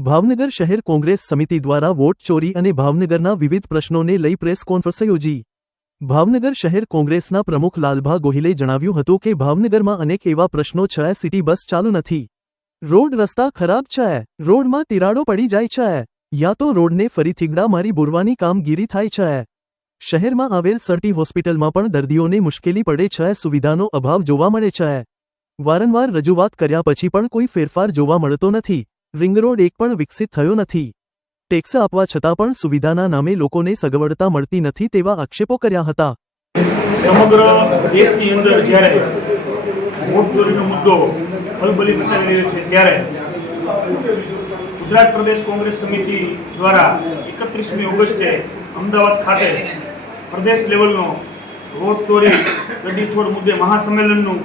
ભાવનગર શહેર કોંગ્રેસ સમિતિ દ્વારા વોટ ચોરી અને ભાવનગરના વિવિધ પ્રશ્નોને લઈ પ્રેસ કોન્ફરન્સ યોજી। ભાવનગર શહેર કોંગ્રેસના પ્રમુખ લાલભા ગોહિલે જણાવ્યું હતું કે ભાવનગરમાં અનેક એવા પ્રશ્નો છે। સિટી બસ ચાલુ નથી, રોડ રસ્તા ખરાબ છે, રોડમાં તિરાડો પડી જાય છે, યા તો રોડને ફરી થીગડા મારી બોરવાની કામગીરી થાય છે। શહેરમાં આવેલ સરટી હોસ્પિટલમાં પણ દર્દીઓને મુશ્કેલી પડે છે, સુવિધાનો અભાવ જોવા મળે છે। વારંવાર રજૂઆત કર્યા પછી પણ કોઈ ફેરફાર જોવા મળતો નથી। रिंग रोड एक पण विकसित थयो नथी। टेक्स आपवा छतां पण सुविधाना नामे लोकोने सगवड़ता मळती नथी तेवा आक्षेपो कर्या हता। समग्र देशनी अंदर ज्यारे वोट चोरीनो मुद्दो खलबली मचावी रह्यो छे त्यारे गुजरात प्रदेश कांग्रेस समिति द्वारा 31 ऑगस्टे अमदावाद खाते प्रदेश लेवलनो वोट चोरी गड्डी छोड़ मुद्दे महासम्मेलनનું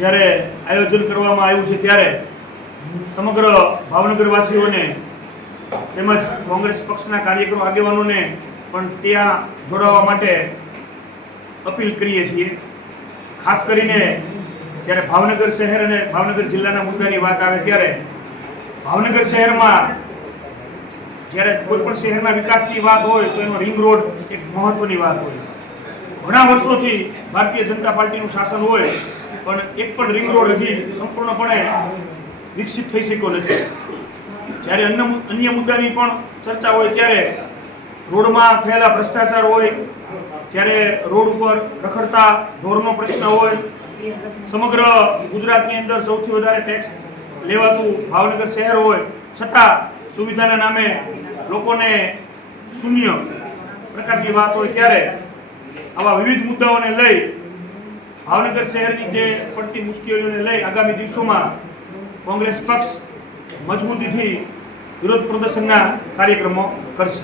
જ્યારે આયોજન કરવામાં આવ્યું છે ત્યારે समग्र भावनगरवासीओने તેમજ કોંગ્રેસ પક્ષના કાર્યકરો આગેવાનોને પણ ત્યાં જોડાવા માટે અપીલ કરીએ છીએ। ખાસ કરીને જ્યારે ભાવનગર શહેર અને ભાવનગર જિલ્લાના મુદ્દાની વાત આવે ત્યારે ભાવનગર શહેરમાં જ્યારે કોઈ પણ શહેરના વિકાસની વાત હોય તો એનો રિંગ રોડ એક મહત્વની વાત હોય। ઘણા વર્ષોથી ભારતીય જનતા પાર્ટીનું શાસન હોય પણ એક પણ રિંગ રોડ હજી સંપૂર્ણપણે विकसित थई शक्यो नथी। ज्यारे अन्य मुद्दानी पण चर्चा होय त्यारे रोडमां थयेला भ्रष्टाचार होय, ज्यारे रोड पर रखड़ता ढोरनो प्रश्न होय, समग्र गुजरातनी अंदर सौथी वधारे टेक्स लेवातुं भावनगर शहर होय छतां सुविधाना नामे लोकोने शून्य प्रकारनी वात होय त्यारे आवा विविध मुद्दाओने लई भावनगर शहरनी जे पड़ती मुश्केलीओने लई आगामी दिवसोमां कांग्रेस पक्ष मजबूती थी विरोध प्रदर्शन कार्यक्रमों करशे।